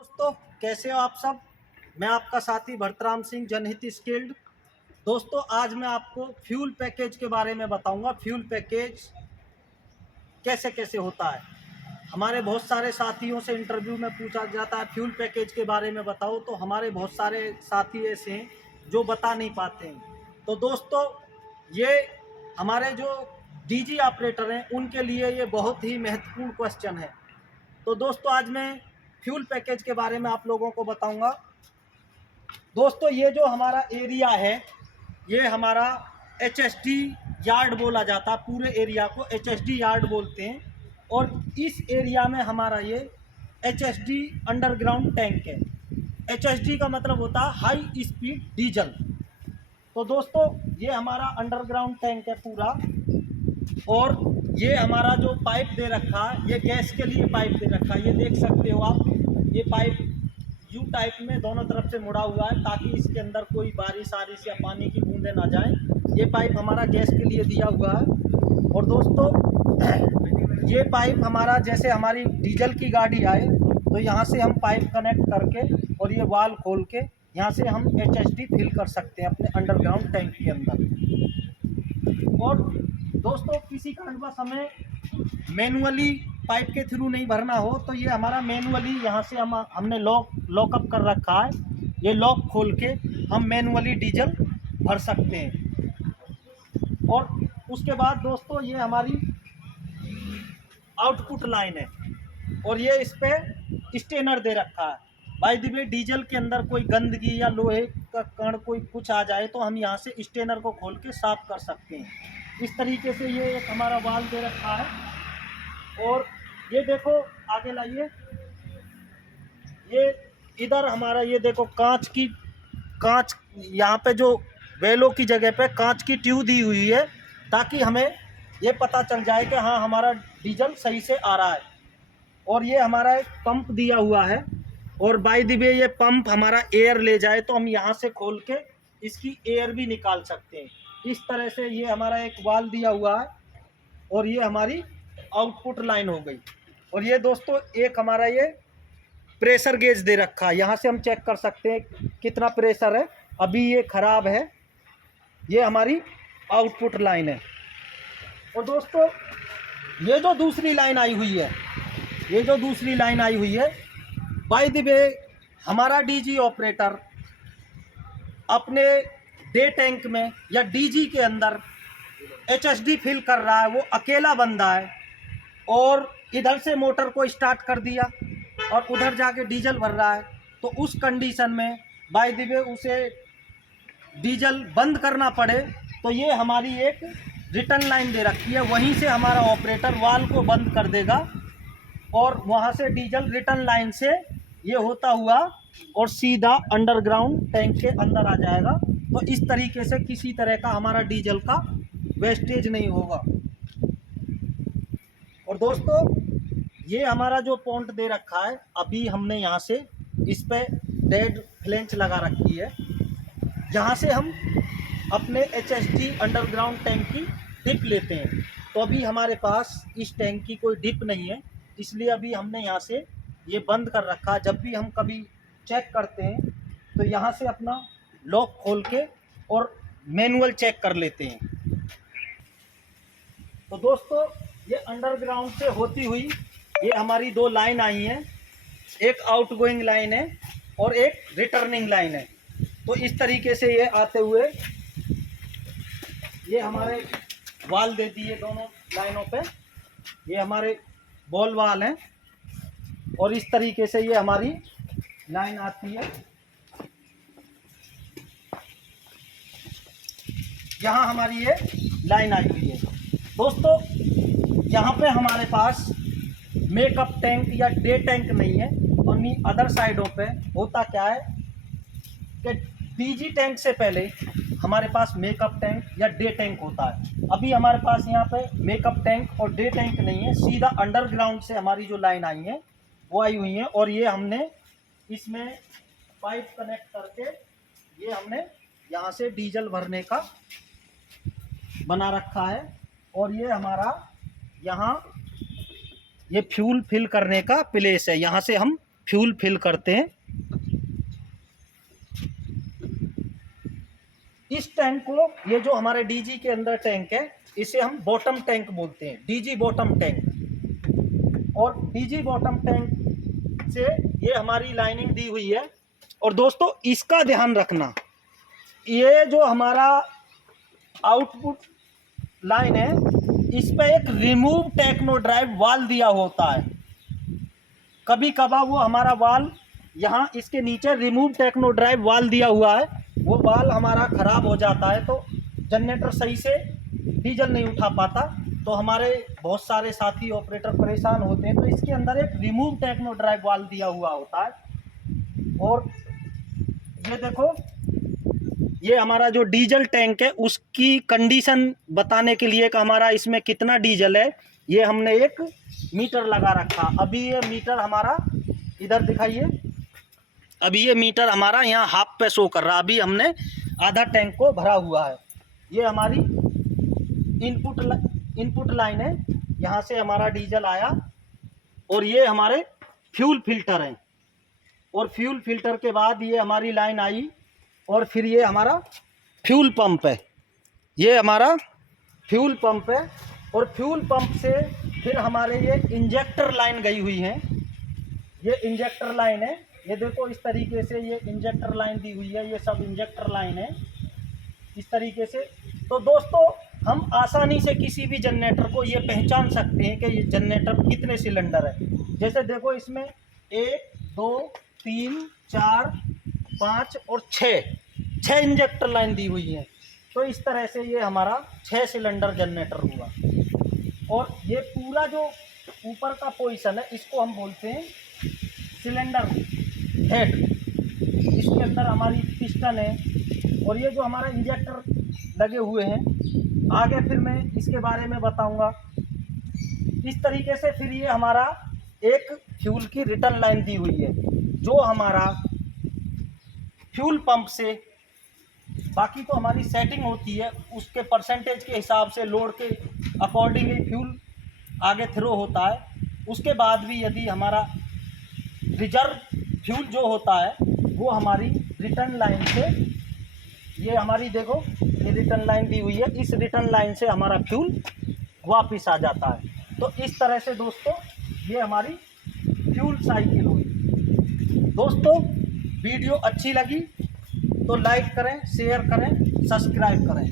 दोस्तों, कैसे हो आप सब। मैं आपका साथी भरतराम सिंह, जनहित स्किल्ड। दोस्तों, आज मैं आपको फ्यूल पैकेज के बारे में बताऊंगा। फ्यूल पैकेज कैसे कैसे होता है। हमारे बहुत सारे साथियों से इंटरव्यू में पूछा जाता है फ्यूल पैकेज के बारे में बताओ, तो हमारे बहुत सारे साथी ऐसे हैं जो बता नहीं पाते हैं। तो दोस्तों, ये हमारे जो डीजी ऑपरेटर हैं उनके लिए ये बहुत ही महत्वपूर्ण क्वेश्चन है। तो दोस्तों, आज मैं फ्यूल पैकेज के बारे में आप लोगों को बताऊंगा। दोस्तों, ये जो हमारा एरिया है, ये हमारा HSD यार्ड बोला जाता है। पूरे एरिया को HSD यार्ड बोलते हैं। और इस एरिया में हमारा ये HSD अंडरग्राउंड टैंक है। HSD का मतलब होता है हाई स्पीड डीजल। तो दोस्तों, ये हमारा अंडरग्राउंड टैंक है पूरा। और ये हमारा जो पाइप दे रखा है, ये गैस के लिए पाइप दे रखा है। ये देख सकते हो आप, ये पाइप यू टाइप में दोनों तरफ से मुड़ा हुआ है ताकि इसके अंदर कोई बारिश या पानी की बूंदें ना जाएं। ये पाइप हमारा गैस के लिए दिया हुआ है। और दोस्तों, ये पाइप हमारा, जैसे हमारी डीजल की गाड़ी आए तो यहाँ से हम पाइप कनेक्ट करके और ये वाल खोल के यहाँ से हम HSD फिल कर सकते हैं अपने अंडरग्राउंड टैंक के अंदर। और दोस्तों, किसी कारणवश हमें मैनुअली पाइप के थ्रू नहीं भरना हो तो ये हमारा मैनुअली यहाँ से हमने लॉकअप कर रखा है। ये लॉक खोल के हम मैनुअली डीजल भर सकते हैं। और उसके बाद दोस्तों, ये हमारी आउटपुट लाइन है और ये इस पे स्टेनर दे रखा है। बाय द वे, डीजल के अंदर कोई गंदगी या लोहे का कण कोई कुछ आ जाए तो हम यहाँ से स्टेनर को खोल के साफ कर सकते हैं। इस तरीके से ये एक हमारा वाल दे रखा है। और ये देखो, आगे लाइए, ये इधर हमारा, ये देखो कांच यहाँ पे जो वेलों की जगह पे कांच की ट्यूब दी हुई है ताकि हमें ये पता चल जाए कि हाँ, हमारा डीजल सही से आ रहा है। और ये हमारा एक पंप दिया हुआ है। और बाय द वे, ये पंप हमारा एयर ले जाए तो हम यहाँ से खोल के इसकी एयर भी निकाल सकते हैं। इस तरह से ये हमारा एक वाल दिया हुआ है और ये हमारी आउटपुट लाइन हो गई। और ये दोस्तों, एक हमारा ये प्रेशर गेज दे रखा है। यहाँ से हम चेक कर सकते हैं कितना प्रेशर है। अभी ये ख़राब है। ये हमारी आउटपुट लाइन है। और दोस्तों, ये जो दूसरी लाइन आई हुई है, बाय द वे, हमारा डीजी ऑपरेटर अपने डे टैंक में या डीजी के अंदर HSD फिल कर रहा है। वो अकेला बंदा है और इधर से मोटर को स्टार्ट कर दिया और उधर जाके डीजल भर रहा है। तो उस कंडीशन में बाय द वे उसे डीजल बंद करना पड़े तो ये हमारी एक रिटर्न लाइन दे रखी है। वहीं से हमारा ऑपरेटर वाल को बंद कर देगा और वहाँ से डीजल रिटर्न लाइन से ये होता हुआ और सीधा अंडरग्राउंड टैंक के अंदर आ जाएगा। तो इस तरीके से किसी तरह का हमारा डीजल का वेस्टेज नहीं होगा। और दोस्तों, ये हमारा जो पॉइंट दे रखा है, अभी हमने यहाँ से इस पे डेड फ्लेंच लगा रखी है। यहाँ से हम अपने HSD अंडरग्राउंड टैंक की डिप लेते हैं। तो अभी हमारे पास इस टैंक की कोई डिप नहीं है, इसलिए अभी हमने यहाँ से ये बंद कर रखा। जब भी हम कभी चेक करते हैं तो यहाँ से अपना लॉक खोल के और मैनुअल चेक कर लेते हैं। तो दोस्तों, ये अंडरग्राउंड से होती हुई ये हमारी दो लाइन आई हैं। एक आउटगोइंग लाइन है और एक रिटर्निंग लाइन है। तो इस तरीके से ये आते हुए ये हमारे वाल दे दिए दोनों लाइनों पे। ये हमारे बॉल वाल हैं और इस तरीके से ये हमारी लाइन आती है। यहाँ हमारी ये लाइन आई हुई है। दोस्तों, यहाँ पे हमारे पास मेकअप टैंक या डे टैंक नहीं है। और अदर साइडों पे होता क्या है कि डीजी टैंक से पहले हमारे पास मेकअप टैंक या डे टैंक होता है। अभी हमारे पास यहाँ पे मेकअप टैंक और डे टैंक नहीं है। सीधा अंडरग्राउंड से हमारी जो लाइन आई है वो आई हुई है। और ये हमने इसमें पाइप कनेक्ट करके ये हमने यहाँ से डीजल भरने का बना रखा है। और ये हमारा यहाँ ये फ्यूल फिल करने का प्लेस है। यहाँ से हम फ्यूल फिल करते हैं। इस टैंक को, ये जो हमारे डीजी के अंदर टैंक है, इसे हम बॉटम टैंक बोलते हैं, डीजी बॉटम टैंक। और डीजी बॉटम टैंक से ये हमारी लाइनिंग दी हुई है। और दोस्तों इसका ध्यान रखना, ये जो हमारा आउटपुट लाइन है, इस पे एक रिमूव टेक्नो ड्राइव वाल दिया होता है। कभी कभार वो हमारा वाल यहाँ इसके नीचे रिमूव टेक्नो ड्राइव वाल दिया हुआ है, वो वाल हमारा ख़राब हो जाता है तो जनरेटर सही से डीजल नहीं उठा पाता, तो हमारे बहुत सारे साथी ऑपरेटर परेशान होते हैं। तो इसके अंदर एक रिमूव टेक्नो ड्राइव वाल दिया हुआ होता है। और ये देखो, ये हमारा जो डीजल टैंक है उसकी कंडीशन बताने के लिए कि हमारा इसमें कितना डीजल है, ये हमने एक मीटर लगा रखा। अभी ये मीटर हमारा, इधर दिखाइए, अभी ये मीटर हमारा यहाँ हाफ पे शो कर रहा है। अभी हमने आधा टैंक को भरा हुआ है। ये हमारी इनपुट लाइन है, यहाँ से हमारा डीजल आया। और ये हमारे फ्यूल फिल्टर हैं, और फ्यूल फिल्टर के बाद ये हमारी लाइन आई, और फिर ये हमारा फ्यूल पंप है। ये हमारा फ्यूल पंप है, और फ्यूल पंप से फिर हमारे ये इंजेक्टर लाइन गई हुई है। ये इंजेक्टर लाइन है, ये देखो इस तरीके से ये इंजेक्टर लाइन दी हुई है, ये सब इंजेक्टर लाइन है इस तरीके से। तो दोस्तों हम आसानी से किसी भी जनरेटर को ये पहचान सकते हैं कि ये जनरेटर कितने सिलेंडर है। जैसे देखो इसमें 1 2 3 4 5 और 6 इंजेक्टर लाइन दी हुई है। तो इस तरह से ये हमारा 6 सिलेंडर जनरेटर हुआ। और ये पूरा जो ऊपर का पोजीशन है, इसको हम बोलते हैं सिलेंडर हेड। इसके अंदर हमारी पिस्टन है, और ये जो हमारा इंजेक्टर लगे हुए हैं, आगे फिर मैं इसके बारे में बताऊंगा। इस तरीके से फिर ये हमारा एक फ्यूल की रिटर्न लाइन दी हुई है, जो हमारा फ्यूल पंप से, बाकी तो हमारी सेटिंग होती है, उसके परसेंटेज के हिसाब से लोड के अकॉर्डिंगली फ्यूल आगे थ्रो होता है। उसके बाद भी यदि हमारा रिजर्व फ्यूल जो होता है वो हमारी रिटर्न लाइन से, ये हमारी देखो ये रिटर्न लाइन दी हुई है, इस रिटर्न लाइन से हमारा फ्यूल वापस आ जाता है। तो इस तरह से दोस्तों ये हमारी फ्यूल साइकिल हुई। दोस्तों वीडियो अच्छी लगी तो लाइक करें, शेयर करें, सब्सक्राइब करें।